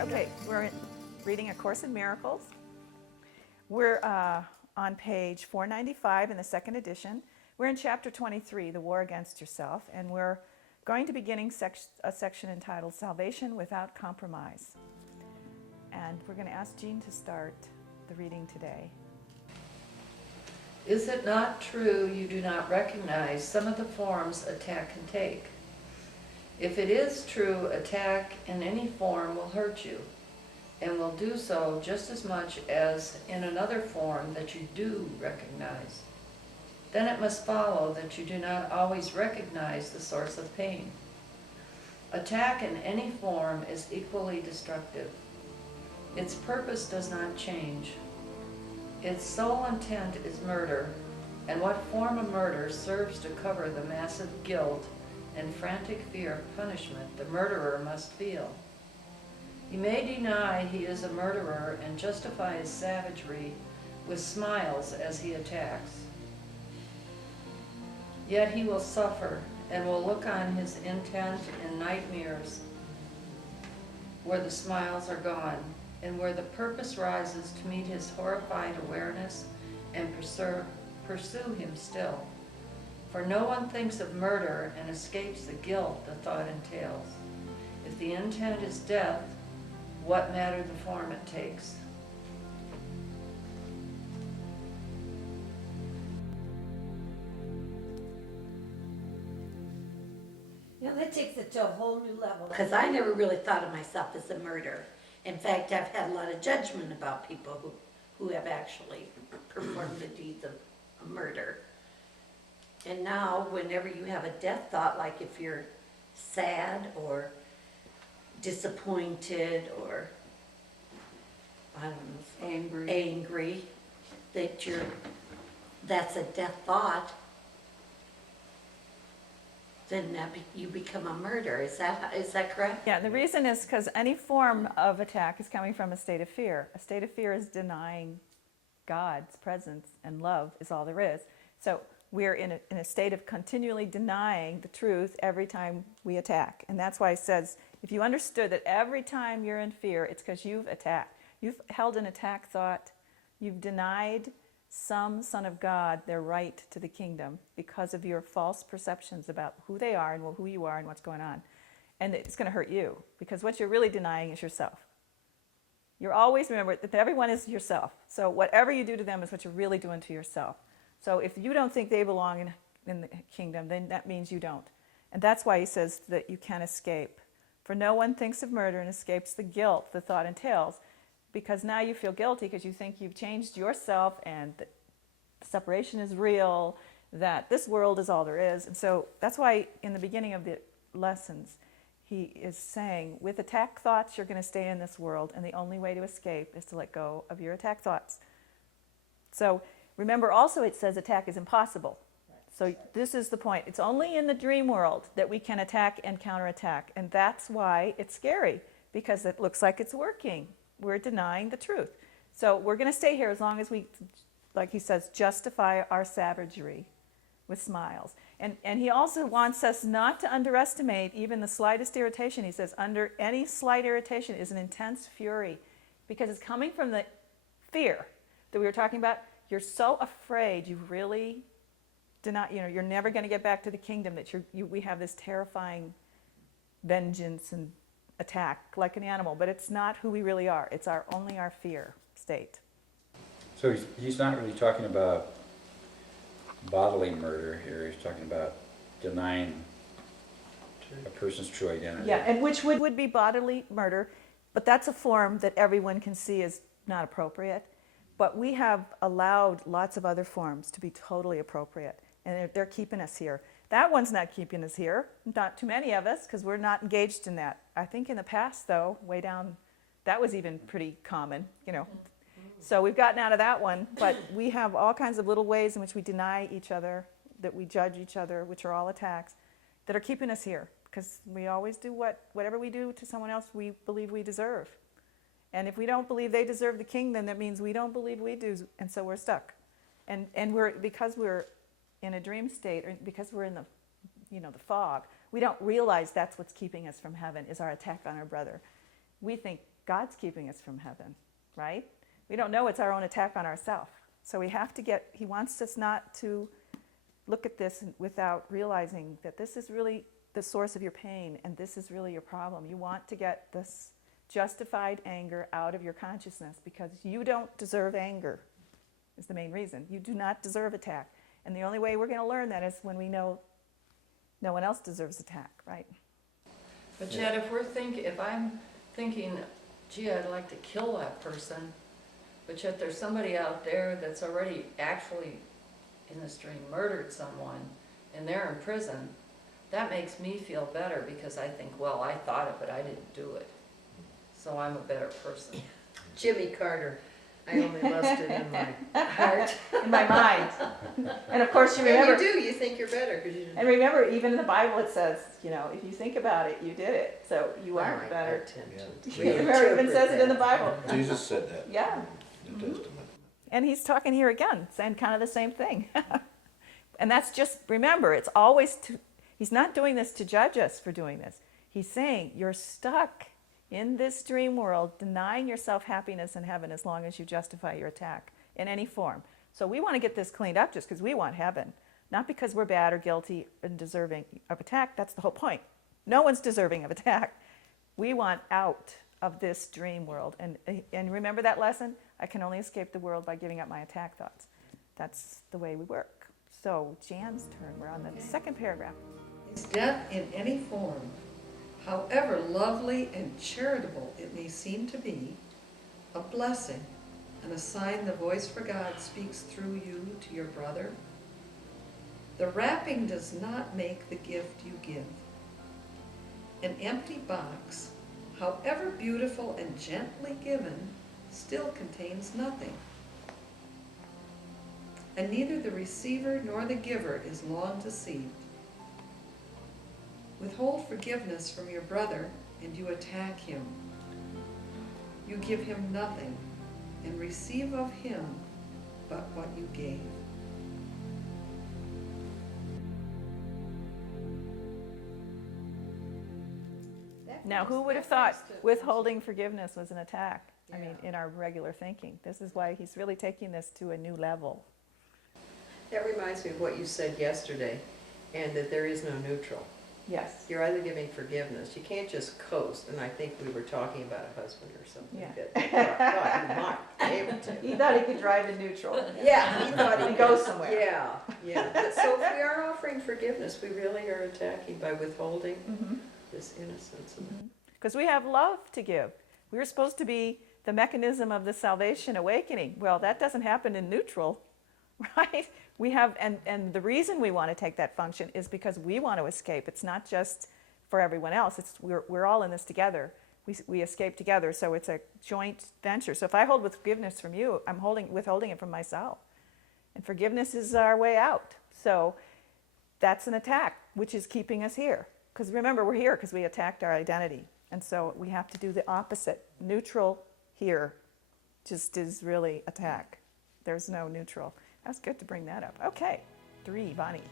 Okay, we're reading A Course in Miracles. We're on page 495 in the second edition. We're in chapter 23, The War Against Yourself, and we're going to be beginning a section entitled Salvation Without Compromise. And we're going to ask Jean to start the reading today. Is it not true you do not recognize some of the forms attack can take? If it is true, attack in any form will hurt you, and will do so just as much as in another form that you do recognize. Then it must follow that you do not always recognize the source of pain. Attack in any form is equally destructive. Its purpose does not change. Its sole intent is murder, and what form of murder serves to cover the massive guilt and frantic fear of punishment the murderer must feel. He may deny he is a murderer and justify his savagery with smiles as he attacks. Yet he will suffer and will look on his intent in nightmares where the smiles are gone and where the purpose rises to meet his horrified awareness and pursue him still. For no one thinks of murder and escapes the guilt the thought entails. If the intent is death, what matter the form it takes? That takes it to a whole new level. Because I never really thought of myself as a murderer. In fact, I've had a lot of judgment about people who have actually performed the deeds of murder. And now, whenever you have a death thought, like if you're sad or disappointed or, I don't know, angry that's a death thought, then you become a murderer. Is that correct? Yeah, the reason is because any form of attack is coming from a state of fear. A state of fear is denying God's presence, and love is all there is. So we're in a state of continually denying the truth every time we attack. And that's why it says, if you understood that every time you're in fear, it's because you've attacked. You've held an attack thought. You've denied some son of God their right to the kingdom because of your false perceptions about who they are and who you are and what's going on. And it's going to hurt you, because what you're really denying is yourself. You're always, remember, that everyone is yourself. So whatever you do to them is what you're really doing to yourself. So if you don't think they belong in the kingdom, then that means you don't. And that's why he says that you can't escape. For no one thinks of murder and escapes the guilt the thought entails, because now you feel guilty because you think you've changed yourself and that separation is real, that this world is all there is. And so that's why in the beginning of the lessons, he is saying, with attack thoughts, you're going to stay in this world, and the only way to escape is to let go of your attack thoughts. So remember also it says attack is impossible. So this is the point. It's only in the dream world that we can attack and counterattack. And that's why it's scary, because it looks like it's working. We're denying the truth. So we're going to stay here as long as we, like he says, justify our savagery with smiles. And he also wants us not to underestimate even the slightest irritation. He says under any slight irritation is an intense fury, because it's coming from the fear that we were talking about. You're so afraid you really you're never going to get back to the kingdom, that we have this terrifying vengeance and attack like an animal, but it's not who we really are. It's only our fear state. So he's not really talking about bodily murder here. He's talking about denying a person's true identity. Yeah, and which would be bodily murder, but that's a form that everyone can see is not appropriate. But we have allowed lots of other forms to be totally appropriate, and they're keeping us here. That one's not keeping us here, not too many of us, because we're not engaged in that. I think in the past, though, way down, that was even pretty common, So we've gotten out of that one, but we have all kinds of little ways in which we deny each other, that we judge each other, which are all attacks, that are keeping us here, because we always do whatever we do to someone else we believe we deserve. And if we don't believe they deserve the king, then that means we don't believe we do, and so we're stuck. And because we're in a dream state, or because we're in the, the fog, we don't realize that's what's keeping us from heaven, is our attack on our brother. We think God's keeping us from heaven, right? We don't know it's our own attack on ourselves. So he wants us not to look at this without realizing that this is really the source of your pain, and this is really your problem. You want to get this justified anger out of your consciousness because you don't deserve anger, is the main reason. You do not deserve attack. And the only way we're going to learn that is when we know no one else deserves attack, right? But Chad, if I'm thinking, gee, I'd like to kill that person, but yet there's somebody out there that's already actually in this dream murdered someone, and they're in prison, that makes me feel better because I think, well, I thought it, but I didn't do it. So I'm a better person. Jimmy Carter. I only lost it in my heart. In my mind. And of course you And remember... you do, you think you're better because you didn't. And remember, even in the Bible it says, if you think about it, you did it. So you Well, aren't I better. tend to Remember, it even says it in the reinterpret Bible. Jesus said that Yeah. in the Testament. And he's talking here again, saying kind of the same thing. And that's just, remember, it's always, he's not doing this to judge us for doing this. He's saying you're stuck in this dream world, denying yourself happiness in heaven as long as you justify your attack in any form. So we want to get this cleaned up just because we want heaven, not because we're bad or guilty and deserving of attack. That's the whole point. No one's deserving of attack. We want out of this dream world. And remember that lesson? I can only escape the world by giving up my attack thoughts. That's the way we work. So Jan's turn. We're on the second paragraph. Is death in any form, however lovely and charitable it may seem to be, a blessing and a sign the voice for God speaks through you to your brother? The wrapping does not make the gift you give. An empty box, however beautiful and gently given, still contains nothing. And neither the receiver nor the giver is long deceived. Withhold forgiveness from your brother, and you attack him. You give him nothing, and receive of him but what you gave. Now, who would have thought withholding forgiveness was an attack? I mean, in our regular thinking. This is why he's really taking this to a new level. That reminds me of what you said yesterday, and that there is no neutral. Yes. You're either giving forgiveness. You can't just coast, and I think we were talking about a husband or something Yeah. that thought you might be able to. He thought he could drive in neutral. Yeah, he thought he And could go somewhere. Yeah. But so if we are offering forgiveness, we really are attacking by withholding Mm-hmm. this innocence. Because we have love to give. We were supposed to be the mechanism of the salvation awakening. Well, that doesn't happen in neutral, right? We have, and the reason we want to take that function is because we want to escape. It's not just for everyone else. It's we're all in this together. We escape together, so it's a joint venture. So if I hold forgiveness from you, I'm withholding it from myself. And forgiveness is our way out. So that's an attack, which is keeping us here. Because remember, we're here because we attacked our identity. And so we have to do the opposite. Neutral here just is really attack. There's no neutral. That's good to bring that up. Okay, 3, Bonnie.